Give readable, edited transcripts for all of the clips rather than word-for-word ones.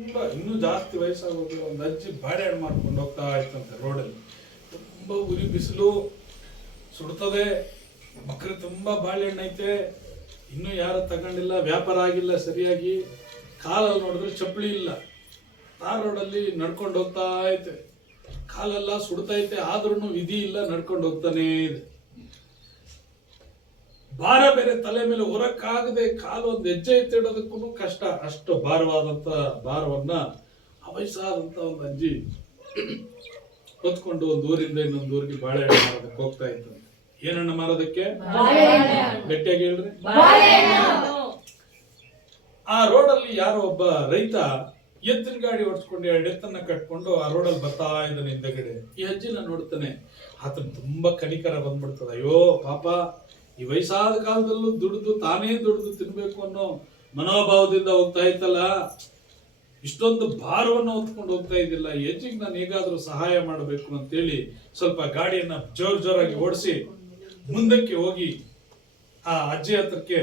ಇನ್ನೂ ಜಾಸ್ತಿ ವಯಸ್ಸಾಗೋದು ಒಂದು ಅಜ್ಜಿ ಬಾಳೆಹಣ್ಣು ಮಾಡ್ಕೊಂಡು ಹೋಗ್ತಾ ಇತ್ತಂತೆ ರೋಡಲ್ಲಿ. ತುಂಬ ಉರಿ ಬಿಸಿಲು ಸುಡ್ತದೆ, ಮಕ್ಕಳು ತುಂಬ ಬಾಳೆಹಣ್ಣು ಐತೆ, ಇನ್ನೂ ಯಾರು ತಗೊಂಡಿಲ್ಲ, ವ್ಯಾಪಾರ ಆಗಿಲ್ಲ ಸರಿಯಾಗಿ. ಕಾಲಲ್ಲಿ ನೋಡಿದ್ರೆ ಚಪ್ಪಲಿ ಇಲ್ಲ, ಆ ರೋಡಲ್ಲಿ ನಡ್ಕೊಂಡು ಹೋಗ್ತಾ ಐತೆ, ಕಾಲೆಲ್ಲ ಸುಡ್ತೈತೆ, ಆದ್ರೂ ವಿಧಿ ಇಲ್ಲ, ನಡ್ಕೊಂಡು ಹೋಗ್ತಾನೇ ಇದೆ. ಭಾರ ಬೇರೆ ತಲೆ ಮೇಲೆ ಹೊರಕ್ಕಾಗದೆ, ಕಾಲು ಒಂದು ಹೆಜ್ಜೆ ಎತ್ತಿಡೋದಕ್ಕೂ ಕಷ್ಟ, ಅಷ್ಟು ಭಾರವಾದಂತ ಭಾರವನ್ನ ವಯಸ್ಸಾದಂತ ಒಂದು ಅಜ್ಜಿ ಹೊತ್ಕೊಂಡು ಒಂದು ಊರಿಂದ ಇನ್ನೊಂದು ಊರಿಗೆ ಬಾಳೆಹಣ್ಣು ಮಾರೋದಕ್ಕೆ ಹೋಗ್ತಾ ಇತ್ತು. ಏನಣ್ಣ ಮಾರೋದಕ್ಕೆ? ಗಟ್ಟಿಯಾಗಿ ಹೇಳ್ರಿ. ಆ ರೋಡಲ್ಲಿ ಯಾರೋ ಒಬ್ಬ ರೈತ ಎತ್ತಿನ ಗಾಡಿ ಓಡಿಸ್ಕೊಂಡು 2 ಎತ್ತನ್ನ ಕಟ್ಕೊಂಡು ಆ ರೋಡಲ್ಲಿ ಬರ್ತಾ ಇದ್ದಾನೆ ಹಿಂದಗಡೆ. ಈ ಅಜ್ಜಿನ ನೋಡ್ತಾನೆ, ಆತನ ತುಂಬಾ ಕನಿಕರ ಬಂದ್ಬಿಡ್ತದ. ಅಯ್ಯೋ ಪಾಪ, ಈ ವಯಸ್ಸಾದ ಕಾಲದಲ್ಲೂ ತಾನೇ ದುಡಿದು ತಿನ್ಬೇಕು ಅನ್ನೋ ಮನೋಭಾವದಿಂದ ಹೋಗ್ತಾ ಇತ್ತಲ್ಲ, ಇಷ್ಟೊಂದು ಭಾರವನ್ನು ಹೊತ್ಕೊಂಡು ಹೋಗ್ತಾ ಇದ್ದಿಲ್ಲ, ಈ ಅಜ್ಜಿಗೆ ನಾನು ಹೇಗಾದ್ರೂ ಸಹಾಯ ಮಾಡಬೇಕು ಅಂತೇಳಿ ಸ್ವಲ್ಪ ಗಾಡಿಯನ್ನ ಜೋರಾಗಿ ಓಡಿಸಿ ಮುಂದಕ್ಕೆ ಹೋಗಿ ಆ ಅಜ್ಜಿ ಹತ್ರಕ್ಕೆ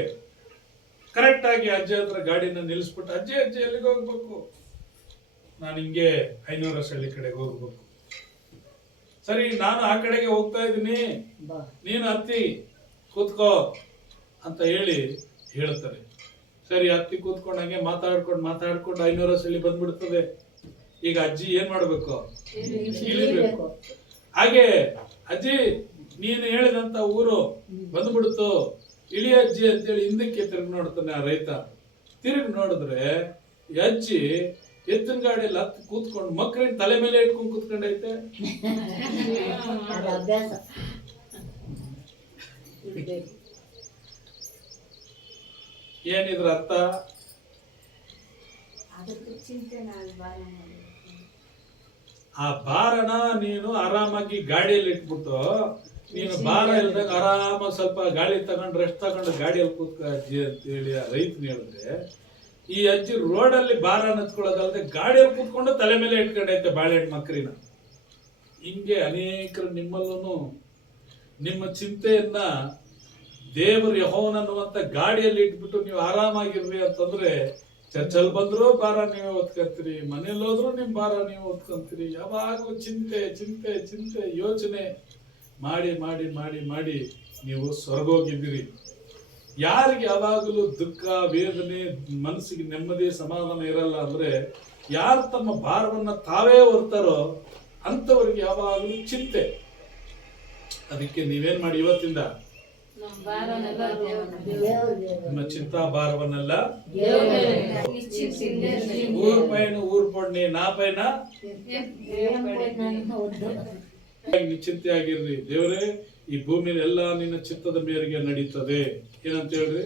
ಕರೆಕ್ಟ್ ಆಗಿ ಅಜ್ಜಿ ಹತ್ರ ಗಾಡಿನ ನಿಲ್ಲಿಸ್ಬಿಟ್ಟು, ಅಜ್ಜಿ ಎಲ್ಲಿಗೆ ಹೋಗ್ಬೇಕು? ನಾನು ಹಿಂಗೆ 500 ವರ್ಷ ಕಡೆಗೆ ಹೋಗ್ಬೇಕು. ಸರಿ, ನಾನು ಆ ಕಡೆಗೆ ಹೋಗ್ತಾ ಇದ್ದೀನಿ, ನೀನು ಹತ್ತಿ ಕೂತ್ಕೋ ಅಂತ ಹೇಳ್ತಾರೆ. ಸರಿ, ಹತ್ತಿ ಕೂತ್ಕೊಂಡು ಹಂಗೆ ಮಾತಾಡ್ಕೊಂಡು 500 ವರ್ಷ ಬಂದ್ಬಿಡ್ತದೆ. ಈಗ ಅಜ್ಜಿ ಏನ್ ಮಾಡ್ಬೇಕು? ಇಳಿಬೇಕು. ಹಾಗೆ ಅಜ್ಜಿ ನೀನು ಹೇಳಿದಂತ ಊರು ಬಂದ್ಬಿಡ್ತು, ಇಳಿ ಅಜ್ಜಿ ಅಂತೇಳಿ ಹಿಂದಕ್ಕೆ ತಿರುಗಿ ನೋಡ್ತಾನೆ ಆ ರೈತ. ತಿರುಗಿ ನೋಡಿದ್ರೆ ಅಜ್ಜಿ ಎತ್ತಿನ ಗಾಡಿಯಲ್ಲಿ ಹತ್ತಿ ಕೂತ್ಕೊಂಡು ಮಕ್ಕಳಿನ ತಲೆ ಮೇಲೆ ಇಟ್ಕೊಂಡು ಕೂತ್ಕೊಂಡೈತೆ. ಏನಿದ್ರ ಅರ್ಥ? ಆ ಭಾರನ ನೀನು ಆರಾಮಾಗಿ ಗಾಡಿಯಲ್ಲಿ ಇಟ್ಬಿಟ್ಟು, ನೀನು ಭಾರ ಇಲ್ದಾಗ ಆರಾಮಾಗಿ ಸ್ವಲ್ಪ ಗಾಳಿ ತಗೊಂಡು ರೆಸ್ಟ್ ತಗೊಂಡು ಗಾಡಿಯಲ್ಲಿ ಕೂತ್ಕ ಅಜ್ಜಿ ಅಂತ ಹೇಳಿ ಆ ರೈತನ ಹೇಳಿದ್ರೆ, ಈ ಅಜ್ಜಿ ರೋಡಲ್ಲಿ ಭಾರ ಹಚ್ಕೊಳ್ಳೋದಲ್ಲದೆ ಗಾಡಿಯಲ್ಲಿ ಕೂತ್ಕೊಂಡು ತಲೆ ಮೇಲೆ ಇಟ್ಕೊಂಡೈತೆ ಬಾಳೆಹಣ್ಣು ಮಕ್ಕಳಿನ. ಹಿಂಗೆ ಅನೇಕರು ನಿಮ್ಮಲ್ಲೂ ನಿಮ್ಮ ಚಿಂತೆಯನ್ನ ದೇವರು ಯೆಹೋವನ ಅನ್ನುವಂತ ಗಾಡಿಯಲ್ಲಿ ಇಟ್ಬಿಟ್ಟು ನೀವು ಆರಾಮಾಗಿರ್ರಿ ಅಂತಂದ್ರೆ, ಚರ್ಚಲ್ಲಿ ಬಂದ್ರು ಭಾರ ನೀವೇ ಹೊತ್ಕೊಂತೀರಿ, ಮನೇಲಿ ಹೋದ್ರು ನಿಮ್ ಭಾರ ನೀವು ಹೊತ್ಕೊಂತೀರಿ. ಯಾವಾಗಲೂ ಚಿಂತೆ ಚಿಂತೆ ಚಿಂತೆ ಯೋಚನೆ ಮಾಡಿ ಮಾಡಿ ಮಾಡಿ ಮಾಡಿ ನೀವು ಸ್ವರ್ಗೋಗಿದ್ದೀರಿ. ಯಾರಿಗೆ ಯಾವಾಗಲೂ ದುಃಖ ವೇದನೆ, ಮನಸ್ಸಿಗೆ ನೆಮ್ಮದಿ ಸಮಾಧಾನ ಇರಲ್ಲ ಅಂದ್ರೆ, ಯಾರು ತಮ್ಮ ಭಾರವನ್ನ ತಾವೇ ಹೊರ್ತಾರೋ ಅಂತವರಿಗೆ ಯಾವಾಗಲೂ ಚಿಂತೆ. ಅದಕ್ಕೆ ನೀವೇನ್ ಮಾಡಿ, ಇವತ್ತಿಂದ ನಿಮ್ಮ ಚಿಂತಾ ಭಾರವನ್ನೆಲ್ಲ ಊರ್ ಪೈನ ಊರ್ ಪೊಣ್ಣಿ ನಾ ಪೈನ ಚಿಂತೆ ಆಗಿರ್ರಿ. ದೇವರೇ, ಈ ಭೂಮಿಯಲ್ಲಿ ಎಲ್ಲ ನಿನ್ನ ಚಿತ್ತದ ಮೇರೆಗೆ ನಡೀತದೆ. ಏನಂತ ಹೇಳ್ರಿ?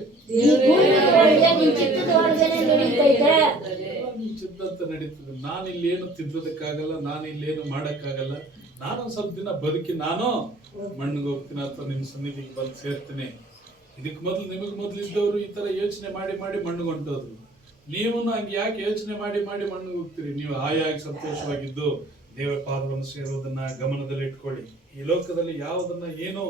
ಚಿತ್ತಂತ ನಡೀತದೆ. ನಾನು ಇಲ್ಲೇನು ತಿದ್ದದಕ್ಕಾಗಲ್ಲ, ನಾನು ಇಲ್ಲೇನು ಮಾಡಕ್ಕಾಗಲ್ಲ. ನಾನೊಂದ್ ಸ್ವಲ್ಪ ದಿನ ಬದುಕಿ ನಾನು ಮಣ್ಣಿಗೆ ಹೋಗ್ತೀನಿ ಅಥವಾ ನಿಮ್ ಸನ್ನಿಧಿಗೆ ಬಂದು ಸೇರ್ತೀನಿ. ಇದಕ್ ನಿಮಗ್ ಮೊದ್ಲು ಇದ್ದವರು ಈ ತರ ಯೋಚನೆ ಮಾಡಿ ಮಾಡಿ ಮಣ್ಣಿಗೆ ಹೊಂಟೋದ್ರು. ನೀವು ಹಂಗೆ ಯಾಕೆ ಯೋಚನೆ ಮಾಡಿ ಮಾಡಿ ಮಣ್ಣಿಗೆ ಹೋಗ್ತೀರಿ? ನೀವು ಹಾಯಾಗಿ ಸಂತೋಷವಾಗಿದ್ದು ದೇವರ ಪಾದವನ್ನು ಸೇರೋದನ್ನ ಗಮನದಲ್ಲಿ ಇಟ್ಕೊಳ್ಳಿ. ಈ ಲೋಕದಲ್ಲಿ ಯಾವುದನ್ನ ಏನು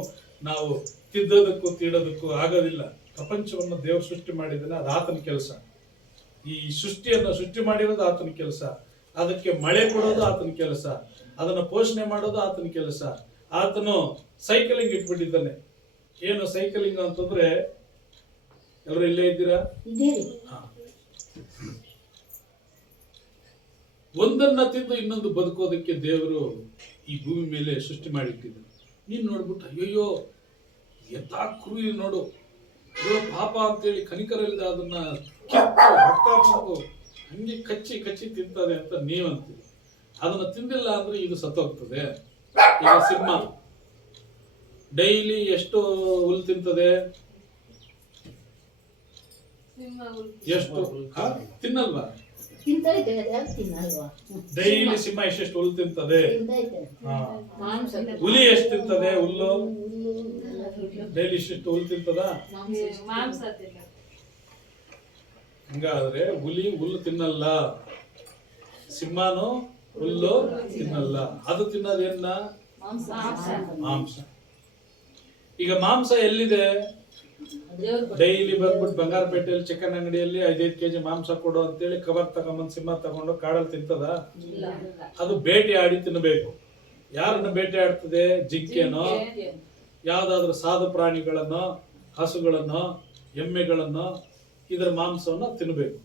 ನಾವು ತಿದ್ದೋದಕ್ಕೂ ತೀಡೋದಕ್ಕೂ ಆಗೋದಿಲ್ಲ. ಪ್ರಪಂಚವನ್ನು ದೇವರು ಸೃಷ್ಟಿ ಮಾಡಿದ್ದಾನೆ, ಅದು ಆತನ ಕೆಲಸ. ಈ ಸೃಷ್ಟಿಯನ್ನು ಸೃಷ್ಟಿ ಮಾಡಿರೋದು ಆತನ ಕೆಲಸ. ಅದಕ್ಕೆ ಮಳೆ ಕೊಡೋದು ಆತನ ಕೆಲಸ, ಅದನ್ನ ಪೋಷಣೆ ಮಾಡೋದು ಆತನ ಕೆಲಸ. ಆತನು ಸೈಕಲಿಂಗ್ ಇಟ್ಬಿಟ್ಟಿದ್ದಾನೆ. ಏನು ಸೈಕಲಿಂಗ್ ಅಂತಂದ್ರೆ, ಎಲ್ಲರೂ ಇಲ್ಲೇ ಇದ್ದೀರಾ? ಒಂದನ್ನ ತಿಂದು ಇನ್ನೊಂದು ಬದುಕೋದಕ್ಕೆ ದೇವರು ಈ ಭೂಮಿ ಮೇಲೆ ಸೃಷ್ಟಿ ಮಾಡಿಟ್ಟಿದ್ರು. ನೀನ್ ನೋಡ್ಬಿಟ್ಟು ಅಯ್ಯೋ ಎಂತ ಕ್ರೂರಿ ನೋಡು, ಅಯ್ಯೋ ಪಾಪ ಅಂತೇಳಿ ಕನಿಕರಲ್ಲಿದೆ, ಅದನ್ನ ರಕ್ತ ಬಂದು ಹಂಗೆ ಕಚ್ಚಿ ಕಚ್ಚಿ ತಿಂತದೆ ಅಂತ ನೀವಂತೀರಿ. ಅದನ್ನ ತಿಂದಿಲ್ಲ ಅಂದ್ರೆ ಇದು ಸತ್ತೋಗ್ತದೆ. ಈಗ ಸಿಂಹ ಡೈಲಿ ಎಷ್ಟು ಹುಲ್ಲು ತಿಂತದೆ? ಎಷ್ಟು ತಿನ್ನಲ್ವಾ? ಡೈಲಿ ಸಿಂಹ ಎಷ್ಟೆಷ್ಟು ಹುಲ್ಲು ತಿಂತದೆ? ಹುಲಿ ಎಷ್ಟು ತಿಂತದೆ? ಹುಲ್ಲು ಡೈಲಿ ಇಷ್ಟು ಹುಲ್ಲು ತಿಂತದ? ಹಂಗಾದ್ರೆ ಹುಲಿ ಹುಲ್ಲು ತಿನ್ನಲ್ಲ, ಸಿಂಹನು ಹುಲ್ಲು ತಿನ್ನಲ್ಲ. ಅದು ತಿನ್ನೋದೇನ? ಮಾಂಸ. ಈಗ ಮಾಂಸ ಎಲ್ಲಿದೆ? ಡೈಲಿ ಬಂದ್ಬಿಟ್ಟು ಬಂಗಾರಪೇಟೆಯಲ್ಲಿ ಚಿಕನ್ ಅಂಗಡಿಯಲ್ಲಿ 5-5 ಕೆಜಿ ಮಾಂಸ ಕೊಡು ಅಂತೇಳಿ ಕಬಾಬ್ ತಗೊಂಬಂದ್ ಸಿಂಹ ತಗೊಂಡು ಕಾಡಲ್ಲಿ ತಿಂತದ? ಅದು ಬೇಟೆ ಆಡಿ ತಿನ್ನಬೇಕು. ಯಾರನ್ನ ಬೇಟೆ ಆಡ್ತದೆ? ಜಿಂಕೆನೋ ಯಾವ್ದಾದ್ರು ಸಾಧು ಪ್ರಾಣಿಗಳನ್ನೋ, ಹಸುಗಳನ್ನೋ, ಎಮ್ಮೆಗಳನ್ನೋ ಇದರ ಮಾಂಸವನ್ನ ತಿನ್ನಬೇಕು.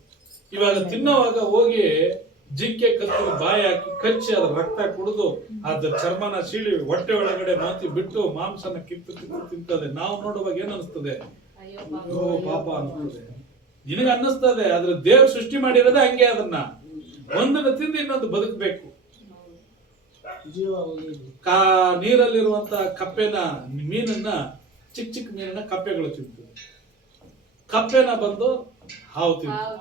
ಇವಾಗ ತಿನ್ನೋವಾಗ ಹೋಗಿ ಜಿಂಕೆ ಕತ್ತಿಗೆ ಬಾಯಿ ಹಾಕಿ ಕಚ್ಚಿ ಅದ್ರ ರಕ್ತ ಕುಡಿದು ಅದ್ರ ಚರ್ಮನ ಸೀಳಿ ಹೊಟ್ಟೆ ಒಳಗಡೆ ಮಾತಿ ಬಿಟ್ಟು ಮಾಂಸನ ಕಿತ್ತು ತಿಂತದೆ. ನಾವು ನೋಡುವಾಗ ಏನ್ ಅನಿಸ್ತದೆ? ಅಯ್ಯೋ ಪಾಪ ಅನಿಸ್ತದೆ. ನಿನಗೆ ಅನ್ನಿಸ್ತದೆ, ಆದ್ರೆ ದೇವ್ರು ಸೃಷ್ಟಿ ಮಾಡಿರೋದೇ ಹಂಗೆ. ಅದನ್ನ ಒಂದನ್ನ ತಿಂದು ಇನ್ನೊಂದು ಬದುಕಬೇಕು. ನೀರಲ್ಲಿರುವಂತ ಕಪ್ಪೆನ, ಮೀನನ್ನ, ಚಿಕ್ಕ ಚಿಕ್ಕ ಮೀನನ್ನ ಕಪ್ಪೆಗಳು ತಿಂತದೆ. ಕಪ್ಪೆನ ಬಂದು ಹಾವು ತಿಂತದೆ,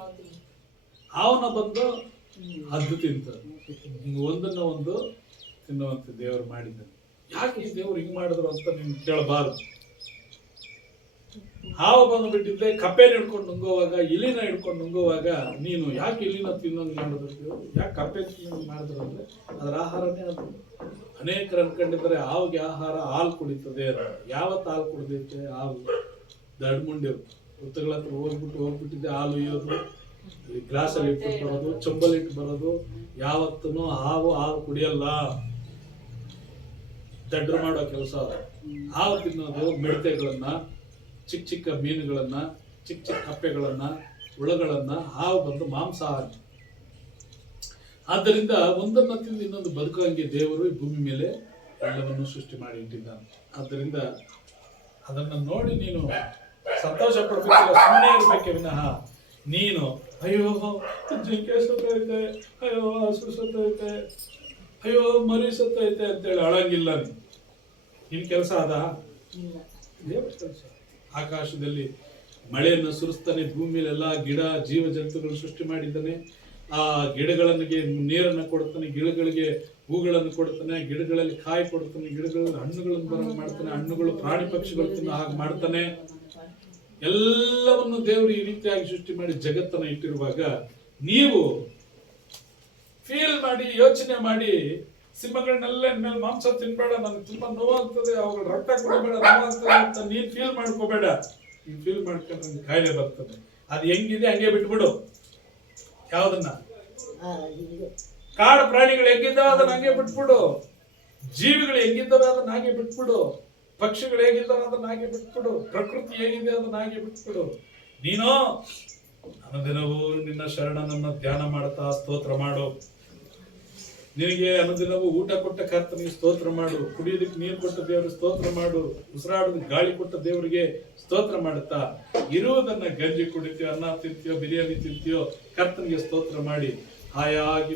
ಹಾವನ್ನ ಬಂದು ಹದ್ದು ತಿಂತದೆ. ಹಿಂಗ ಒಂದನ್ನ ಒಂದು ತಿನ್ನುವಂತ ದೇವರು ಮಾಡಿದ್ದಾನೆ. ಯಾಕೆ ಈ ದೇವ್ರು ಹಿಂಗ್ ಮಾಡಿದ್ರು ಅಂತ ನಿಮ್ಗೆ ಕೇಳಬಾರದು. ಹಾವು ಬಂದು ಬಿಟ್ಟಿದ್ರೆ ಕಪ್ಪೆನ ಹಿಡ್ಕೊಂಡು ನುಂಗೋವಾಗ, ಇಲಿನ ಹಿಡ್ಕೊಂಡು ನುಂಗೋವಾಗ ನೀನು ಯಾಕೆ ಇಲಿನ ತಿನ್ನೋದು ಮಾಡಿದ್ರು, ಯಾಕೆ ಕಪ್ಪೆ ತಿನ್ನೋದು ಮಾಡಿದ್ರು ಅಂದ್ರೆ ಅದ್ರ ಆಹಾರನೇ ಅದು. ಅನೇಕರು ಅನ್ಕೊಂಡಿದ್ದಾರೆ ಹಾವಿಗೆ ಆಹಾರ ಹಾಲು ಕುಡಿತದೆ. ಯಾವತ್ತು ಹಾಲು ಕುಡಿದೈತೆ ಹಾವು? ದಡ್ಮುಂಡಿ ಹುತ್ತಗಳ ಹತ್ರ ಹೋಗ್ಬಿಟ್ಟಿದೆ ಹಾಲು ಇಯೋದು, ಗ್ಲಾಸ್ ಅಲ್ಲಿ ಇಟ್ಟು ಬರೋದು, ಚೊಂಬಲ್ ಇಟ್ಟು ಬರೋದು. ಯಾವತ್ತೂ ಹಾವು ಹಾಲು ಕುಡಿಯಲ್ಲ. ದಡ್ರು ಮಾಡೋ ಕೆಲಸ. ಹಾವು ತಿನ್ನೋದು ಮಿಡತೆಗಳನ್ನ, ಚಿಕ್ಕ ಚಿಕ್ಕ ಮೀನುಗಳನ್ನ, ಚಿಕ್ಕ ಚಿಕ್ಕ ಕಪ್ಪೆಗಳನ್ನ, ಹುಳಗಳನ್ನ. ಹಾವು ಬಂದು ಮಾಂಸಾಹಾರಿ. ಆದ್ದರಿಂದ ಒಂದನ್ನ ತಿಂದು ಇನ್ನೊಂದು ಬದುಕುವಂಗೆ ದೇವರು ಈ ಭೂಮಿ ಮೇಲೆ ಎಲ್ಲವನ್ನು ಸೃಷ್ಟಿ ಮಾಡಿ ಇಟ್ಟಿದ್ದಾನೆ. ಆದ್ದರಿಂದ ಅದನ್ನ ನೋಡಿ ನೀನು ಸಂತೋಷ ಪಡ್ಬೇಕಿಲ್ಲ, ಸುಮ್ಮನೆ ಇರ್ಬೇಕೆ ವಿನಃ ನೀನು ಅಯ್ಯೋ ಜಿಂಕೆ ಸತ್ತೈತೆ, ಅಯ್ಯೋ ಹಸು ಸತ್ತೈತೆ, ಅಯ್ಯೋ ಮರಿ ಸತ್ತೈತೆ ಅಂತೇಳಿ ಅಳಂಗಿಲ್ಲ. ನಿನ್ ಕೆಲಸ ಅದ? ದೇವ್ರ ಕೆಲಸ. ಆಕಾಶದಲ್ಲಿ ಮಳೆಯನ್ನು ಸುರಿಸ್ತಾನೆ, ಭೂಮಿಯಲ್ಲಿ ಎಲ್ಲಾ ಗಿಡ ಜೀವ ಜಂತುಗಳು ಸೃಷ್ಟಿ ಮಾಡಿದ್ದಾನೆ. ಆ ಗಿಡಗಳಿಗೆ ನೀರನ್ನು ಕೊಡ್ತಾನೆ, ಗಿಡಗಳಿಗೆ ಹೂಗಳನ್ನು ಕೊಡ್ತಾನೆ, ಗಿಡಗಳಲ್ಲಿ ಕಾಯಿ ಕೊಡ್ತಾನೆ, ಗಿಡಗಳಲ್ಲಿ ಹಣ್ಣುಗಳನ್ನು ಬರೋ ಮಾಡ್ತಾನೆ, ಹಣ್ಣುಗಳು ಪ್ರಾಣಿ ಪಕ್ಷಿಗಳು ತಿನ್ನೋ ಹಾಗೆ ಮಾಡ್ತಾನೆ. ಎಲ್ಲವನ್ನು ದೇವರು ಈ ರೀತಿಯಾಗಿ ಸೃಷ್ಟಿ ಮಾಡಿ ಜಗತ್ತನ್ನ ಇಟ್ಟಿರುವಾಗ ನೀವು ಫೀಲ್ ಮಾಡಿ, ಯೋಚನೆ ಮಾಡಿ, ಸಿಂಹಗಳನ್ನೆಲ್ಲ ಇನ್ಮೇಲೆ ಮಾಂಸ ತಿನ್ಬೇಡ, ನನಗೆ ತುಂಬಾ ನೋವಾಗ್ತದೆ, ಅವುಗಳ ರಕ್ತ ಕುಡಿಬೇಡ, ನೋವಾಗ್ತದೆ ಅಂತ ನೀನ್ ಫೀಲ್ ಮಾಡ್ಕೋಬೇಡ. ನೀನ್ ಫೀಲ್ ಮಾಡ್ಕೊಂಡ್ರೆ ನಿಮ್ಗೆ ಕಾಯಿಲೆ ಬರ್ತದೆ. ಅದು ಹೆಂಗಿದೆ ಹಂಗೆ ಬಿಟ್ಬಿಡು. ಯಾವ್ದನ್ನ? ಕಾಡು ಪ್ರಾಣಿಗಳು ಹೆಂಗಿದ್ದಾವೆ ಅದನ್ನ ಹಂಗೆ ಬಿಟ್ಬಿಡು. ಜೀವಿಗಳು ಹೆಂಗಿದ್ದಾವೆ ಅದನ್ನ ಹಾಗೆ ಬಿಟ್ಬಿಡು. ಪಕ್ಷಿಗಳು ಹೇಗಿದ್ದಾವೆ ಅದನ್ನ ಹಾಗೆ ಬಿಟ್ಬಿಡು. ಪ್ರಕೃತಿ ಹೇಗಿದೆ ಅದನ್ನ ಹಾಗೆ ಬಿಟ್ಬಿಡು. ನೀನು ಅನುದಿನವೂ ನಿನ್ನ ಶರಣನನ್ನ ಧ್ಯಾನ ಮಾಡ್ತಾ ಸ್ತೋತ್ರ ಮಾಡು. ನಿನಗೆ ಅನುದಿನವೂ ಊಟ ಕೊಟ್ಟ ಕರ್ತನಿಗೆ ಸ್ತೋತ್ರ ಮಾಡು. ಕುಡಿಯೋದಕ್ಕೆ ನೀರು ಕೊಟ್ಟ ದೇವರಿಗೆ ಸ್ತೋತ್ರ ಮಾಡು. ಉಸಿರಾಡೋದಕ್ಕೆ ಗಾಳಿ ಕೊಟ್ಟ ದೇವರಿಗೆ ಸ್ತೋತ್ರ ಮಾಡುತ್ತಾ ಇರುವುದನ್ನ ಗಂಜಿ ಕುಡಿತೀಯೋ, ಅನ್ನ ತಿಂತೀಯೋ, ಬಿರಿಯಾನಿ ತಿಂತೀಯೋ, ಕರ್ತನಿಗೆ ಸ್ತೋತ್ರ ಮಾಡಿ ಹಾಯಾಗಿ